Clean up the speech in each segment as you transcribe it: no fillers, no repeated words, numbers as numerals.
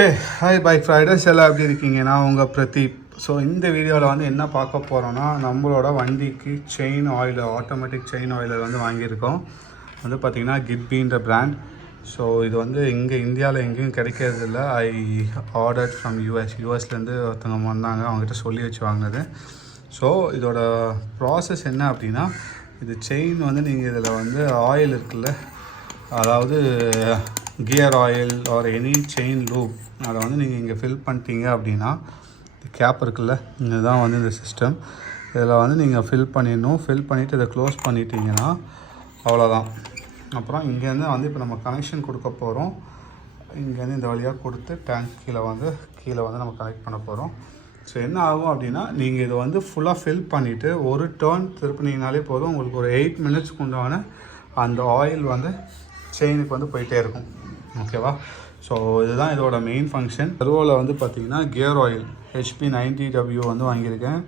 Okay hi bike Riders எல்லாம் எப்படி இருக்கீங்க? நான் உங்கள் பிரதீப். ஸோ இந்த வீடியோவில் வந்து என்ன பார்க்க போகிறோன்னா, நம்மளோட வண்டிக்கு chain oil, automatic chain Euler வந்து வாங்கியிருக்கோம். வந்து பார்த்திங்கன்னா கிட்பின்ற பிராண்ட். ஸோ இது வந்து இங்கே இந்தியாவில் எங்கேயும் கிடைக்கிறது இல்லை. ஐ ஆர்டர் ஃப்ரம் யூஎஸ்லேருந்து ஒருத்தவங்க வந்தாங்க, அவங்ககிட்ட சொல்லி வச்சு வாங்கினது. ஸோ இதோட ப்ராசஸ் என்ன அப்படின்னா, இது செயின் வந்து நீங்கள் இதில் வந்து ஆயில் இருக்குல்ல, அதாவது gear oil or any chain loop, அதை வந்து நீங்கள் இங்கே ஃபில் பண்ணிட்டீங்க அப்படின்னா, கேப் இருக்குல்ல, இதுதான் வந்து இந்த சிஸ்டம். இதில் வந்து நீங்கள் ஃபில் பண்ணிடணும். ஃபில் பண்ணிவிட்டு இதை க்ளோஸ் பண்ணிட்டீங்கன்னா அவ்வளோதான். அப்புறம் இங்கேருந்து வந்து இப்போ நம்ம கனெக்ஷன் கொடுக்க போகிறோம். இங்கேருந்து இந்த வழியாக கொடுத்து டேங்க் கீழே வந்து நம்ம கனெக்ட் பண்ண போகிறோம். ஸோ என்ன ஆகும் அப்படின்னா, நீங்கள் இதை வந்து ஃபுல்லாக ஃபில் பண்ணிவிட்டு ஒரு டர்ன் திருப்பினீங்கனாலே போதும். உங்களுக்கு ஒரு 8 மினிட்ஸ்க்கு உண்டான அந்த ஆயில் வந்து செயினுக்கு வந்து போயிட்டே இருக்கும். ஓகேவா? ஸோ இதுதான் இதோட மெயின் ஃபங்க்ஷன். சர்வோவில் வந்து பார்த்திங்கன்னா கியர் ஆயில் HP 90W வந்து வாங்கியிருக்கேன்.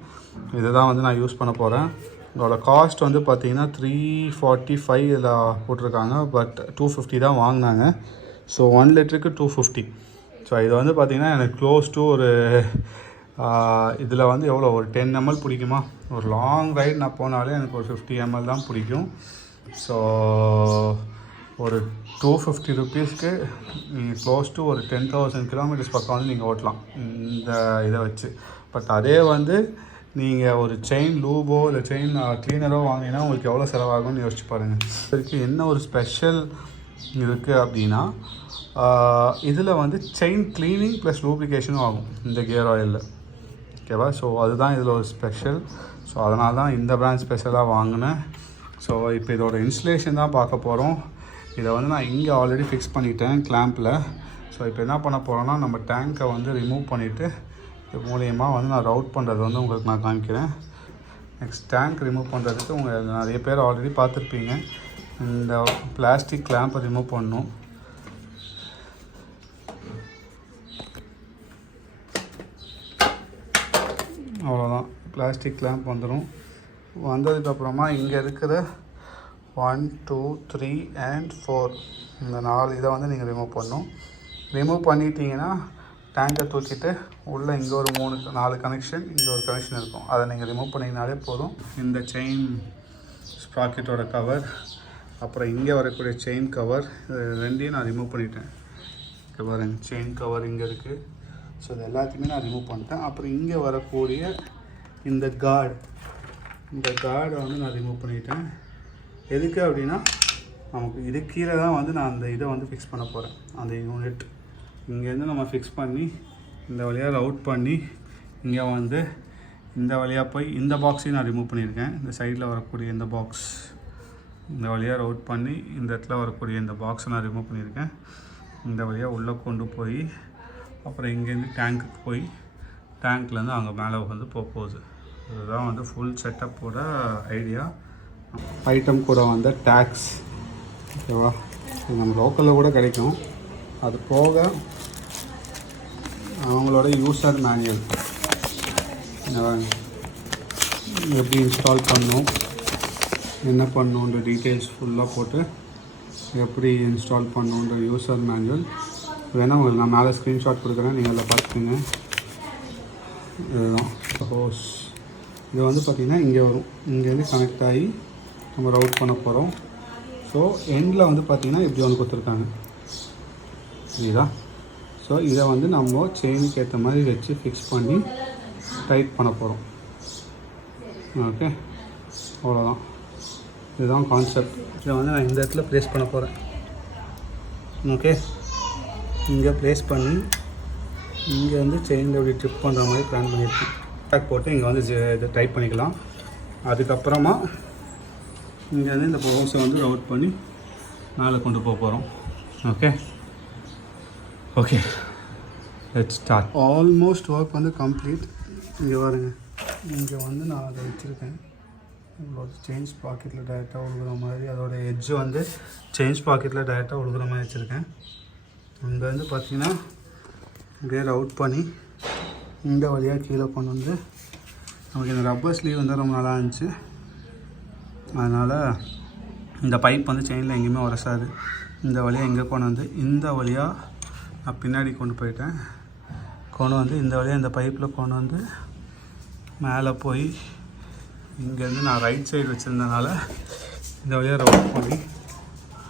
இதை தான் வந்து நான் யூஸ் பண்ண போகிறேன். இதோட காஸ்ட் வந்து பார்த்திங்கன்னா 345 இதில் போட்டிருக்காங்க. பட் 250 தான் வாங்கினாங்க. ஸோ 1 லிட்டருக்கு 250. ஸோ இது வந்து பார்த்திங்கன்னா எனக்கு க்ளோஸ் டு ஒரு இதில் வந்து எவ்வளோ ஒரு 10 ml பிடிக்குமா? ஒரு லாங் ரைட் நான் போனாலே எனக்கு ஒரு 50 ml தான் பிடிக்கும். ஸோ ஒரு 250 ருபீஸ்க்கு நீங்கள் க்ளோஸ் டு ஒரு 10,000 கிலோமீட்டர்ஸ் பக்கம் வந்து நீங்கள் ஓட்டலாம் இந்த இதை வச்சு. பட் அதே வந்து நீங்கள் ஒரு செயின் லூபோ இல்லை செயின் க்ளீனரோ வாங்கினீங்கன்னா உங்களுக்கு எவ்வளோ செலவாகும்னு யோசிச்சு பாருங்கள். இதுக்கு என்ன ஒரு ஸ்பெஷல் இருக்குது அப்படின்னா, இதில் வந்து செயின் க்ளீனிங் ப்ளஸ் லூப்ளிகேஷனும் ஆகும் இந்த கியர் ஆயிலில். ஓகேவா? ஸோ அதுதான் இதில் ஒரு ஸ்பெஷல். ஸோ அதனால தான் இந்த பிராண்ட் ஸ்பெஷலாக வாங்கினேன். ஸோ இப்போ இதோட இன்ஸ்டலேஷன் தான் பார்க்க போகிறோம். இதை வந்து நான் இங்கே ஆல்ரெடி ஃபிக்ஸ் பண்ணிட்டேன் கிளாம்பில். ஸோ இப்போ என்ன பண்ண போகிறோன்னா, நம்ம டேங்கை வந்து ரிமூவ் பண்ணிவிட்டு இது மூலியமாக வந்து நான் ரவுட் பண்ணுறது வந்து உங்களுக்கு நான் காமிக்கிறேன். நெக்ஸ்ட் டேங்க் ரிமூவ் பண்ணுறதுக்கு உங்கள் நிறைய பேர் ஆல்ரெடி பார்த்துருப்பீங்க. இந்த பிளாஸ்டிக் கிளாம்பை ரிமூவ் பண்ணணும். அவ்வளோதான், பிளாஸ்டிக் கிளாம்ப் வந்துடும். வந்ததுக்கப்புறமா இங்கே இருக்கிற 1 2 3 and 4 இந்த 4 இதை வந்து நீங்கள் ரிமூவ் பண்ணணும். ரிமூவ் பண்ணிட்டீங்கன்னா டேங்கை தூக்கிட்டு உள்ளே இங்கே ஒரு 4 கனெக்ஷன், இங்கே ஒரு கனெக்ஷன் இருக்கும். அதை நீங்கள் ரிமூவ் பண்ணிங்கனாலே போதும். இந்த செயின் ஸ்ப்ராக்கெட்டோட கவர், அப்புறம் இங்கே வரக்கூடிய செயின் கவர், ரெண்டையும் நான் ரிமூவ் பண்ணிட்டேன். இங்கே பாருங்க, செயின் கவர் இங்கே இருக்குது. ஸோ இது எல்லாத்தையுமே நான் ரிமூவ் பண்ணிட்டேன். அப்புறம் இங்கே வரக்கூடிய இந்த கார்டை வந்து நான் ரிமூவ் பண்ணிட்டேன். எதுக்கு அப்படின்னா, நமக்கு இது கீழே தான் வந்து நான் அந்த இதை வந்து ஃபிக்ஸ் பண்ண போகிறேன். அந்த யூனிட் இங்கேருந்து நம்ம ஃபிக்ஸ் பண்ணி இந்த வழியாக ரவுட் பண்ணி இங்கே வந்து இந்த வழியாக போய் இந்த பாக்ஸையும் நான் ரிமூவ் பண்ணியிருக்கேன். இந்த சைடில் வரக்கூடிய இந்த பாக்ஸ் இந்த வழியாக ரவுட் பண்ணி இந்த இடத்துல வரக்கூடிய இந்த பாக்ஸை நான் ரிமூவ் பண்ணியிருக்கேன். இந்த வழியாக உள்ளே கொண்டு போய் அப்புறம் இங்கேருந்து டேங்க்குக்கு போய் டேங்க்லேருந்து அங்கே மேலே வந்து போகுது. இதுதான் வந்து ஃபுல் செட்டப்போட ஐடியா. ஐட்டம் கூட வந்து டேக்ஸ், ஓகேவா? இது நம்ம லோக்கலில் கூட கிடைக்கும். அது போக அவங்களோட யூசர் மேனுவல், எப்படி இன்ஸ்டால் பண்ணணும், என்ன பண்ணணுன்ற டீட்டெயில்ஸ் ஃபுல்லாக போட்டு எப்படி இன்ஸ்டால் பண்ணணுன்ற யூசர் மேனுவல் வேணால் உங்களுக்கு நான் மேலே ஸ்க்ரீன்ஷாட் கொடுக்குறேன், நீங்கள் அதில் பார்த்துக்கோங்க. இதுதான் சப்போஸ் இது வந்து பார்த்திங்கன்னா இங்கே வரும், இங்கேருந்து கனெக்ட் ஆகி நம்ம ரவுட் பண்ண போகிறோம். ஸோ எண்டில் வந்து பார்த்திங்கன்னா இப்படி ஒன்று கொடுத்துருக்காங்க, இதுதான். ஸோ இதை வந்து நம்ம செயினுக்கு ஏற்ற மாதிரி வச்சு ஃபிக்ஸ் பண்ணி டைட் பண்ண போகிறோம். ஓகே, அவ்வளோதான். இதுதான் கான்செப்ட். இதை வந்து நான் இந்த இடத்துல ப்ளேஸ் பண்ண போகிறேன். ஓகே, இங்கே ப்ளேஸ் பண்ணி இங்கே வந்து செயினில் இப்படி ட்ரிப் பண்ணுற மாதிரி பிளான் பண்ணியிருக்கேன். பேக் போட்டு இங்கே வந்து இதை டைப் பண்ணிக்கலாம். அதுக்கப்புறமா இங்கே வந்து இந்த ஹோஸை வந்து ரவுட் பண்ணி மேலே கொண்டு போக போகிறோம். Okay let's start. Almost work வந்து கம்ப்ளீட். இங்கே பாருங்க, இங்கே வந்து நான் அதை வச்சுருக்கேன். உங்களோட செயின்ஸ் பாக்கெட்டில் டைரெக்டாக உழுகுற மாதிரி, அதோட எட்ஜு வந்து செயின்ஸ் பாக்கெட்டில் டைரெக்டாக உழுகுற மாதிரி வச்சுருக்கேன். இங்கே வந்து பார்த்திங்கன்னா இப்படியே ரவுட் பண்ணி இந்த வழியாக கீழே கொண்டு வந்து, நமக்கு இந்த ரப்பர் ஸ்லீவ் வந்து ரொம்ப நல்லா இருந்துச்சு. அதனால் இந்த பைப் வந்து செயினில் எங்கேயுமே உரசாது. இந்த வழியாக எங்கே கொண்டு வந்து இந்த வழியாக நான் பின்னாடி கொண்டு போயிட்டேன். கொண்டு வந்து இந்த வழியாக இந்த பைப்பில் கொண்டு வந்து மேலே போய் இங்கேருந்து நான் ரைட் சைடு வச்சுருந்தனால இந்த வழியாக ரவுண்ட் பண்ணி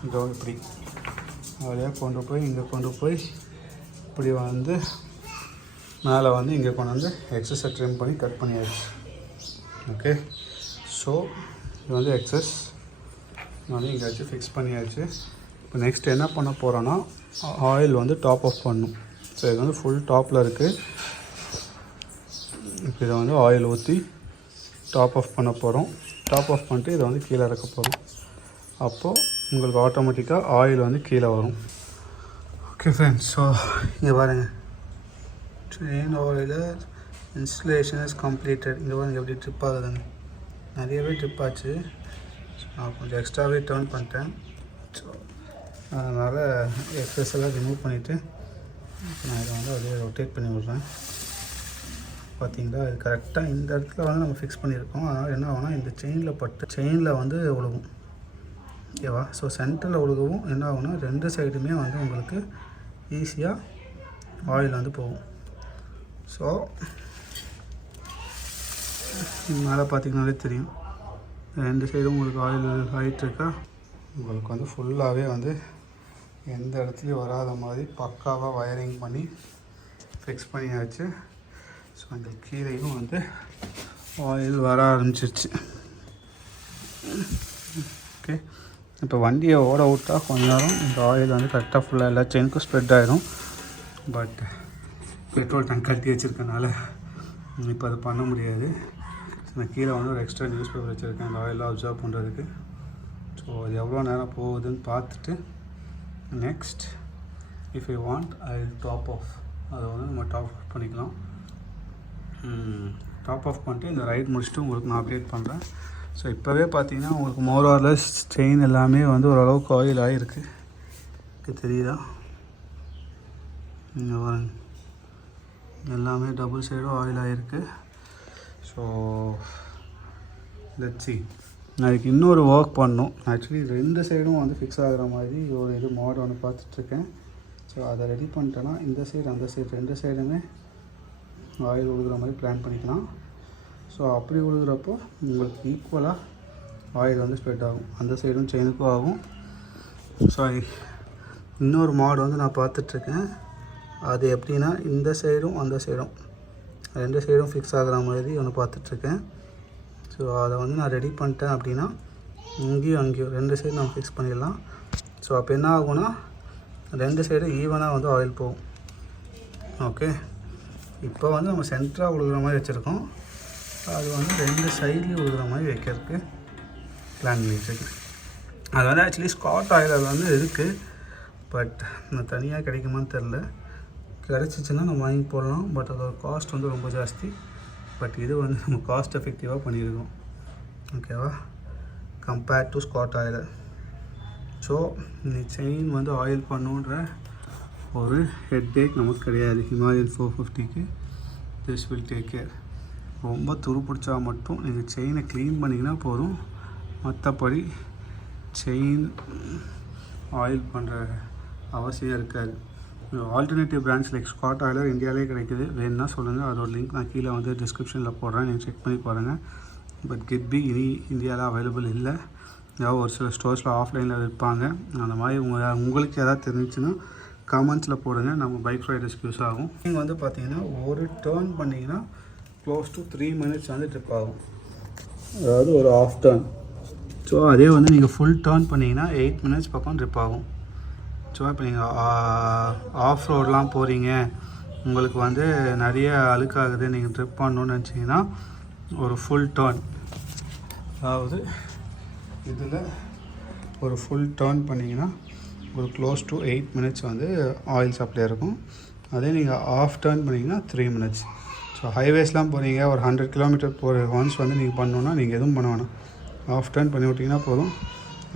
இங்கே இப்படி வழியாக கொண்டு போய் இங்கே கொண்டு போய் இப்படி வந்து மேலே வந்து இங்கே கொண்டு வந்து எக்ஸஸை ட்ரிம் பண்ணி கட் பண்ணியாச்சு. ஓகே, ஸோ இது வந்து எக்ஸஸ் வந்து இங்கே வச்சு ஃபிக்ஸ் பண்ணியாச்சு. இப்போ நெக்ஸ்ட் என்ன பண்ண போகிறோன்னா ஆயில் வந்து டாப் ஆஃப் பண்ணணும். ஸோ இது வந்து ஃபுல் டாப்பில் இருக்குது. இப்போ இதை வந்து ஆயில் ஊற்றி டாப் ஆஃப் பண்ண போகிறோம். டாப் ஆஃப் பண்ணிட்டு இதை வந்து கீழே இறக்க போகிறோம். அப்போது உங்களுக்கு ஆட்டோமேட்டிக்காக ஆயில் வந்து கீழே வரும். ஓகே ஃப்ரெண்ட்ஸ், ஸோ இங்கே பாருங்கள், train Euler installation is completed. இங்கே பாருங்கள் எப்படி ட்ரிப் ஆகுதுன்னு. நிறையவே ட்ரிப் ஆச்சு. நான் கொஞ்சம் எக்ஸ்ட்ராவே டர்ன் பண்ணிட்டேன். ஸோ அதனால் எக்ஸஸ் எல்லாம் ரிமூவ் பண்ணிவிட்டு நான் இதை வந்து அப்படியே ரொட்டேட் பண்ணி விட்றேன். பார்த்தீங்களா, இது கரெக்டாக இந்த இடத்துல வந்து நம்ம ஃபிக்ஸ் பண்ணியிருக்கோம். அதனால் என்ன ஆகும்னா இந்த செயினில் வந்து விழுகும். ஓகேவா? ஸோ சென்டரில் விழுகவும் என்ன ஆகும்னா 2 சைடுமே வந்து உங்களுக்கு ஈஸியாக ஆயில் வந்து போகும். ஸோ மேலே பார்த்தீங்கன்னாலே தெரியும், 2 சைடும் உங்களுக்கு ஆயில் ஆகிட்டுருக்கா. உங்களுக்கு வந்து ஃபுல்லாகவே வந்து எந்த இடத்துலையும் வராத மாதிரி பக்காவாக வயரிங் பண்ணி ஃபிக்ஸ் பண்ணியாச்சு. ஸோ அந்த கீழேயும் வந்து ஆயில் வர ஆரம்பிச்சிருச்சு. ஓகே, இப்போ வண்டியை ஓட விட்டால் கொஞ்ச நேரம் இந்த ஆயில் வந்து கரெக்டாக ஃபுல்லாக எல்லா செயினுக்கும் ஸ்ப்ரெட் ஆகிடும். பட் பெட்ரோல் டேங்க் கட்டி வச்சுருக்கனால இப்போ அது பண்ண முடியாது. நான் கீழே வந்து ஒரு எக்ஸ்ட்ரா நியூஸ் பேப்பர் வச்சுருக்கேன் அந்த ஆயிலெலாம் அப்சர்வ் பண்ணுறதுக்கு. ஸோ அது எவ்வளோ நேரம் போகுதுன்னு பார்த்துட்டு next if you want I top off, அதை வந்து நம்ம டாப் ஆஃப் பண்ணிக்கலாம். டாப் ஆஃப் பண்ணிட்டு இந்த ரைட் முடிச்சுட்டு உங்களுக்கு நான் அப்டேட் பண்ணுறேன். ஸோ இப்போவே பார்த்தீங்கன்னா உங்களுக்கு மோர் ஆர் லெஸ் செயின் எல்லாமே வந்து ஓரளவுக்கு ஆயில் ஆகிருக்கு. தெரியுதா? இங்கே பாருங்க, எல்லாமே டபுள் சைடும் ஆயில் ஆகிருக்கு. So let's see. நான் இதுக்கு இன்னொரு ஒர்க் பண்ணணும். ஆக்சுவலி 2 சைடும் வந்து ஃபிக்ஸ் ஆகிற மாதிரி ஒரு இது மாடல் ஒன்று பார்த்துட்ருக்கேன். ஸோ அதை ரெடி பண்ணிட்டேன்னா இந்த சைடு அந்த சைடு 2 சைடுமே ஆயில் விழுகிற மாதிரி பிளான் பண்ணிக்கலாம். ஸோ அப்படி விழுகிறப்போ உங்களுக்கு ஈக்குவலாக ஆயில் வந்து ஸ்ப்ரெட் ஆகும். அந்த சைடும் செயினுக்கும் ஆகும். ஸோ இன்னொரு மாடு வந்து நான் பார்த்துட்ருக்கேன். அது எப்படின்னா இந்த சைடும் அந்த சைடும் 2 சைடும் ஃபிக்ஸ் ஆகிற மாதிரி ஒன்று பார்த்துட்ருக்கேன். ஸோ அதை வந்து நான் ரெடி பண்ணிட்டேன் அப்படின்னா இங்கேயும் அங்கேயும் 2 சைடும் நம்ம ஃபிக்ஸ் பண்ணிடலாம். ஸோ அப்போ என்ன ஆகும்னா 2 சைடும் ஈவனாக வந்து ஆயில் போகும். ஓகே, இப்போ வந்து நம்ம சென்டராக விழுகிற மாதிரி வச்சுருக்கோம். அது வந்து 2 சைட்லேயும் விழுகிற மாதிரி வைக்கிறதுக்கு பிளான் பண்ணி வச்சுருக்கேன். அது வந்து ஆக்சுவலி ஸ்காட் ஆயில் அது வந்து இருக்குது. பட் நான் தனியாக கிடைக்குமான்னு தெரில. கிடச்சிச்சின்னா நம்ம வாங்கி போடலாம். பட் அதோட காஸ்ட் வந்து ரொம்ப ஜாஸ்தி. பட் இது வந்து நம்ம காஸ்ட் எஃபெக்டிவாக பண்ணியிருக்கோம். ஓகேவா, compared to Scott oil. So இந்த செயின் வந்து ஆயில் பண்ணுன்ற ஒரு ஹெட்டேக் நமக்கு கிடையாது. ஹிமாலயன் 450க்கு திஸ் வில் டேக் கேர். ரொம்ப துரு பிடிச்சா மட்டும் நீங்கள் செயினை க்ளீன் பண்ணிங்கன்னா போதும். மற்றபடி செயின் ஆயில் பண்ணுற அவசியம் இருக்காது. Alternative brands like Scott Euler இந்தியாவிலே கிடைக்குது. வேணுன்னா சொல்லுங்கள், அதோட லிங்க் நான் கீழே வந்து டிஸ்கிரிப்ஷனில் போடுறேன். நீங்கள் செக் பண்ணி பாருங்கள். பட் கிட்பி இனி இந்தியாவில் அவைலபிள் இல்லை. ஏதாவது ஒரு சில ஸ்டோர்ஸில் ஆஃப்லைனில் விற்பாங்க. அந்த மாதிரி உங்களுக்கு எதாவது தெரிஞ்சுன்னா கமெண்ட்ஸில் போடுங்க. நம்ம பைக் ரைடர்ஸ்க்கு யூஸ் ஆகும். நீங்கள் வந்து பார்த்தீங்கன்னா ஒரு டேர்ன் பண்ணிங்கன்னா க்ளோஸ் டு 3 minutes வந்து ட்ரிப் ஆகும். அதாவது ஒரு ஆஃப் டேர்ன். ஸோ அதே வந்து நீங்கள் ஃபுல் டேர்ன் பண்ணிங்கன்னா 8 minutes பக்கம் ட்ரிப் ஆகும். ஸோ இப்போ நீங்கள் ஆஃப் ரோடெலாம் போகிறீங்க, உங்களுக்கு வந்து நிறைய அழுக்காகுது, நீங்கள் ட்ரிப் பண்ணணுன்னு நினச்சிங்கன்னா ஒரு ஃபுல் டேர்ன், அதாவது இதில் ஒரு ஃபுல் டேர்ன் பண்ணிங்கன்னா ஒரு க்ளோஸ் டு 8 minutes வந்து ஆயில் சப்ளை இருக்கும். அதே நீங்கள் ஆஃப் டேர்ன் பண்ணிங்கன்னா 3 minutes. ஸோ ஹைவேஸ்லாம் போகிறீங்க, ஒரு 100 கிலோமீட்டர் போகிற ஒன்ஸ் வந்து நீங்கள் பண்ணணுன்னா நீங்கள் எதுவும் பண்ண வேணாம். ஆஃப் டேர்ன் பண்ணி விட்டிங்கன்னா போதும்.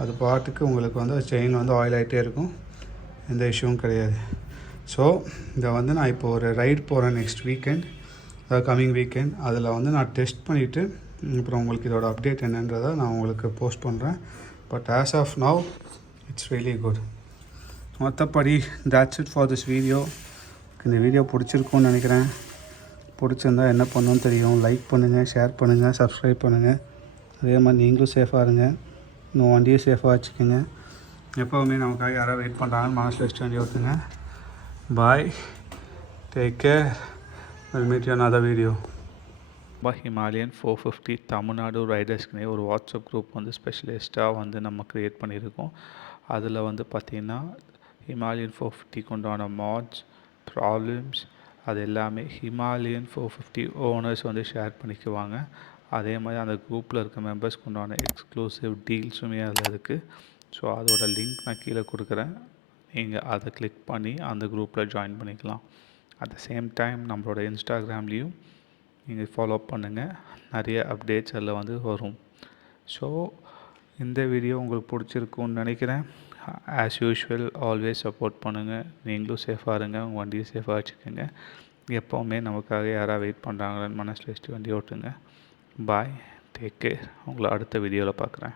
அது பாட்டுக்கு உங்களுக்கு வந்து செயின் வந்து ஆயில் ஆகிட்டே இருக்கும். எந்த இஷ்யூவும் கிடையாது. ஸோ இதை வந்து நான் இப்போ ஒரு ரைட் போகிறேன் நெக்ஸ்ட் வீக்கெண்ட், அதாவது கம்மிங் வீக்கெண்ட். அதில் வந்து நான் டெஸ்ட் பண்ணிவிட்டு அப்புறம் உங்களுக்கு இதோட அப்டேட் என்னன்றதை நான் உங்களுக்கு போஸ்ட் பண்ணுறேன். But as of now it's really good. மற்றபடி that's it for this video. இந்த வீடியோ பிடிச்சிருக்கும்னு நினைக்கிறேன். பிடிச்சிருந்தா என்ன பண்ணணும்னு தெரியும். லைக் பண்ணுங்கள், ஷேர் பண்ணுங்கள், சப்ஸ்கிரைப் பண்ணுங்கள். அதே மாதிரி நீங்களும் சேஃபாக இருங்க. உங்கள் வண்டியை சேஃபாக வச்சுக்கோங்க. எப்போவுமே நமக்காக யாராவது வெயிட் பண்ணுறாங்கன்னு மனசில் வச்சுட்டு வண்டி ஓட்டுங்க. Bye, take care, will meet you another video. Himalayan 450 Tamil Nadu ரைடர்ஸ்க்குனே ஒரு வாட்ஸ்அப் குரூப் வந்து ஸ்பெஷலிஸ்ட்டாக வந்து நம்ம க்ரியேட் பண்ணியிருக்கோம். அதில் வந்து பார்த்திங்கன்னா ஹிமாலயன் 450 உண்டான மாட்ஸ், ப்ராப்ளம்ஸ் அது எல்லாமே ஹிமாலயன் 450 ஓனர்ஸ் வந்து ஷேர் பண்ணிக்குவாங்க. அதே மாதிரி அந்த குரூப்பில் இருக்க மெம்பர்ஸ்க்கு உண்டான எக்ஸ்க்ளூசிவ் டீல்ஸுமே அதில் இருக்குது. ஸோ அதோட லிங்க் நான் கீழே கொடுக்குறேன். நீங்கள் அதை கிளிக் பண்ணி அந்த குரூப்பில் ஜாயின் பண்ணிக்கலாம். அட் த சேம் டைம் நம்மளோட இன்ஸ்டாகிராம்லேயும் நீங்கள் ஃபாலோ பண்ணுங்கள். நிறைய அப்டேட்ஸ் அதில் வந்து வரும். ஸோ இந்த வீடியோ உங்களுக்கு பிடிச்சிருக்குன்னு நினைக்கிறேன். ஆஸ் யூஷுவல் ஆல்வேஸ் சப்போர்ட் பண்ணுங்கள். நீங்களும் சேஃபாக இருங்க, உங்கள் வண்டியை சேஃபாக வச்சுக்கோங்க. எப்போவுமே நமக்காக யாராவது வெயிட் பண்ணுறாங்கன்னு மனசில் வச்சுட்டு வண்டி ஓட்டுங்க. Bye, take care. உங்களை அடுத்த வீடியோவில் பார்க்குறேன்.